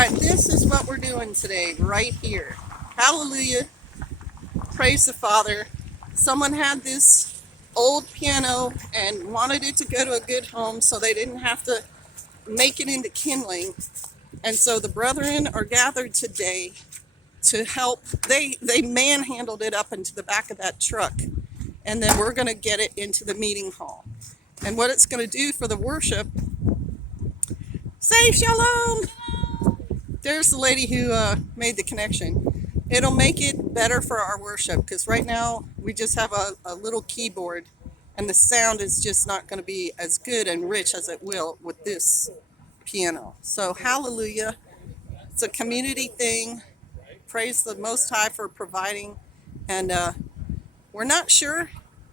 right, this is what we're doing today, right here. Hallelujah. Praise the Father. Someone had this old piano and wanted it to go to a good home so they didn't have to make it into kindling. And so the brethren are gathered today to help. They manhandled it up into the back of that truck. And then we're going to get it into the meeting hall. And what it's going to do for the worship, say shalom. There's the lady who made the connection. It'll make it better for our worship because right now we just have a little keyboard and the sound is just not going to be as good and rich as it will with this piano. So hallelujah. It's a community thing. Praise the Most High for providing. And we're not sure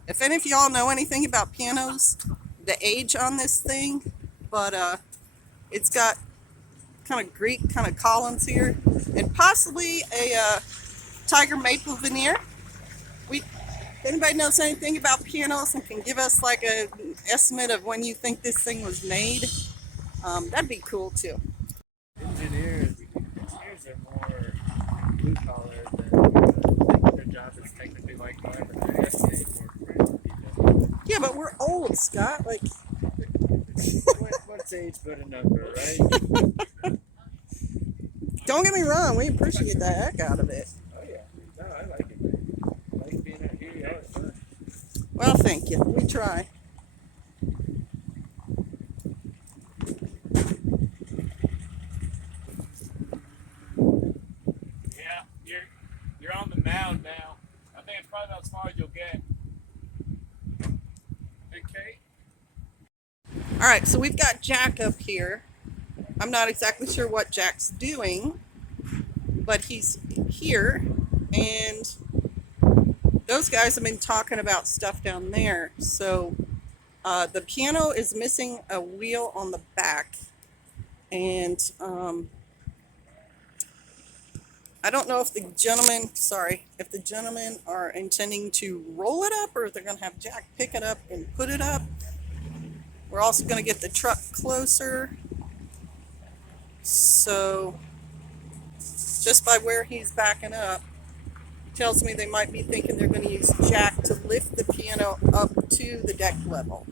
if any of y'all know anything about pianos, the age on this thing, but it's got kind of Greek kind of columns here and possibly a tiger maple veneer. If anybody knows anything about pianos and can give us like an estimate of when you think this thing was made, that'd be cool too. Engineers are more blue collar than their job is technically white collar, but they're definitely more friendly people. Yeah, but we're old, Scott. Like, what's age but a number, right? don't get me wrong, we appreciate the heck out of it. Oh yeah, no, I like it. I like being out here. Yeah, it's fun. Well, thank you. We try. Yeah, you're on the mound now. I think it's probably about as far as you'll get. Okay. All right, so we've got Jack up here. I'm not exactly sure what Jack's doing, but he's here, and those guys have been talking about stuff down there. So the piano is missing a wheel on the back, and I don't know if the gentlemen are intending to roll it up or if they're going to have Jack pick it up and put it up. We're also going to get the truck closer. So just by where he's backing up, tells me they might be thinking they're going to use Jack to lift the piano up to the deck level.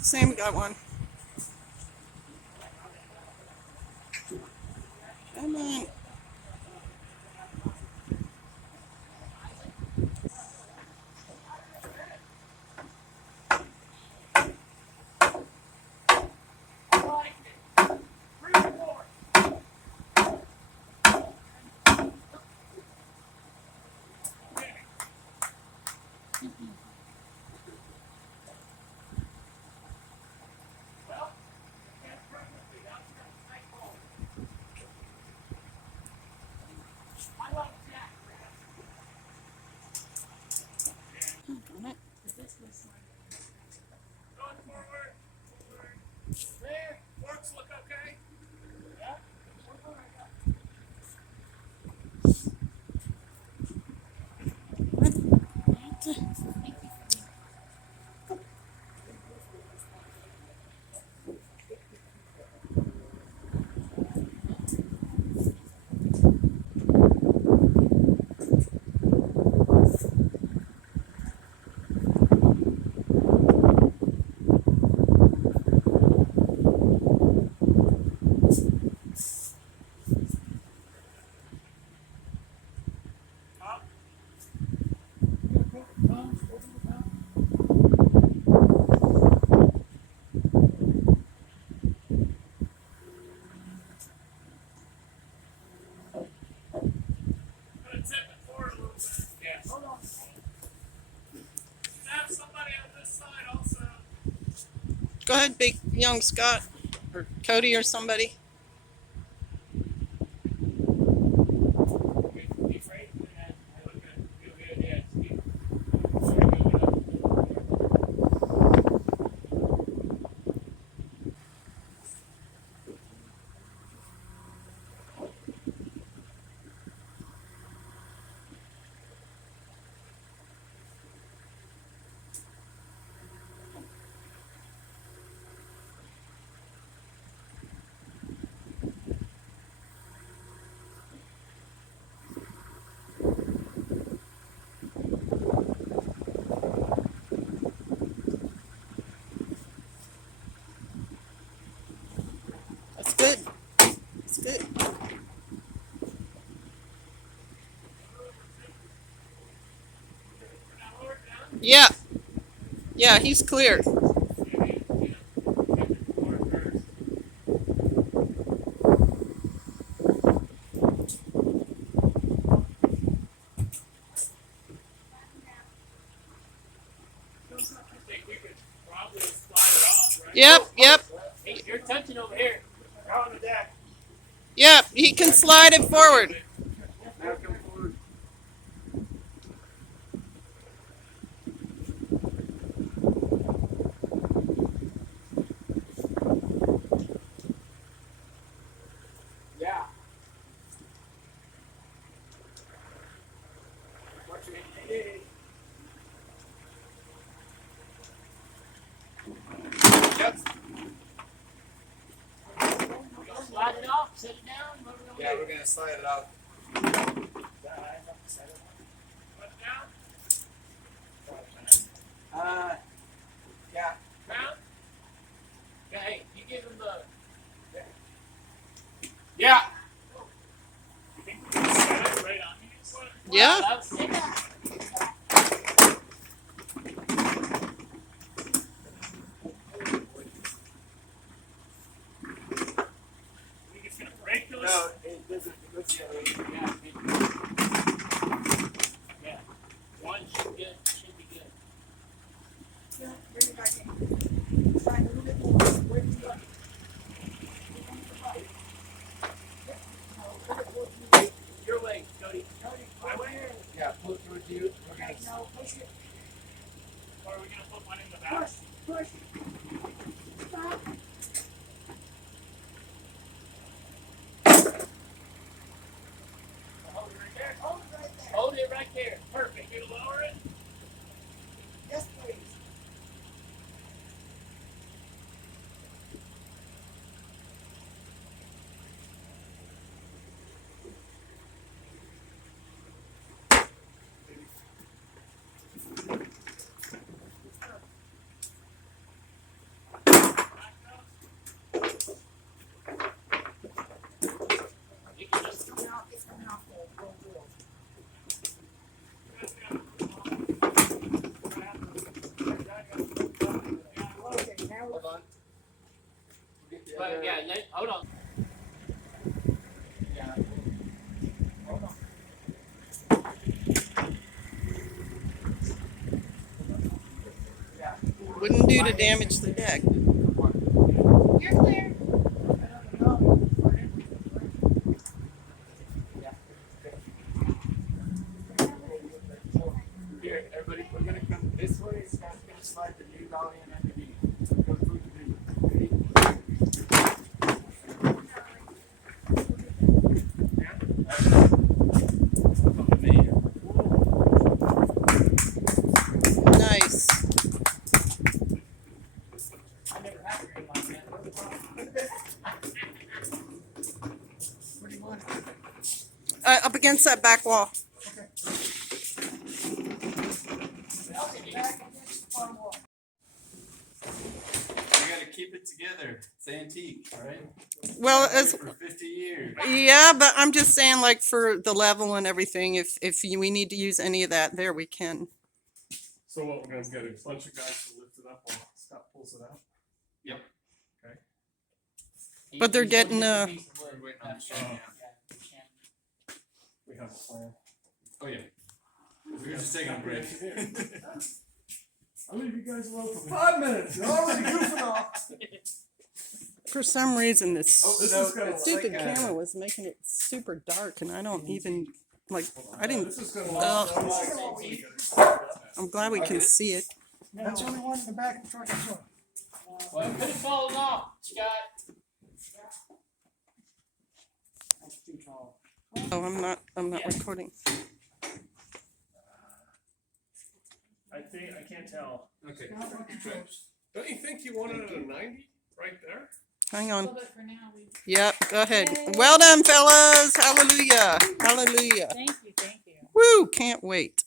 Sam got one. Come on. Works look okay? Yeah? What the? Go ahead, big young Scott or Cody or somebody. That's good. That's good. Yeah. Yeah, he's clear. Yep, yep. Hey, you're touching over here. You're on the deck. Yep, he can slide it forward. Now come forward. Yeah. Watch your head. Yep. Slide it off, set it down. Yeah, we're gonna slide it off. Yeah. Crown? Yeah, hey, you give him the. Yeah. You think we can set it right on you? Yeah. No, it doesn't. It goes the other way. Yeah. One should be good. Should be good. Yeah, bring it back in. Slide a little bit more. Where do you go? Your way, Cody. My way? Yeah, pull it towards you. We're gonna. No, push it. Or are we gonna put one in the back? Push. Stop. Hold it right there. Hold it right there. Hold it right there. Perfect. You lower it. Yes, please. You can just. No, it's coming off the roll. Okay, now Hold on. But yeah, hold on. Yeah. Hold on. Yeah. Wouldn't do to damage the deck. you're clear. Here, everybody, we're gonna come this way. Scott's gonna slide the new dolly in underneath. Go through the new. Ready? Yeah. Nice. I never had a ring like that. What do you want? Up against that back wall. You gotta keep it together. It's antique, right? Well, Been as for 50 years. yeah, but I'm just saying, like for the level and everything, we need to use any of that, there we can. So what we're gonna get a bunch of guys to lift it up while Scott pulls it out. Yep. But they're You still getting, get the piece of wood. We're waiting on the Oh. shell, yeah. Yeah, you can't. We have a plan. Oh, yeah. We're just taking a break. I'll leave you guys alone for 5 minutes. You're already goofing off. For some reason, this This is gonna stupid like, camera was making it super dark, and I don't even like. I didn't. This is gonna Well, last. I'm glad we can see it. That's the only one in the back of the truck that's on. Well, it could have fallen off, Scott. That's too tall. Oh, I'm not. I'm not recording. I can't tell. Okay. Don't you think you wanted it a 90 right there? Hang on. But for now, we. Yep. Go ahead. Well done, fellas. Hallelujah. Hallelujah. Thank you, thank you. Woo! Can't wait.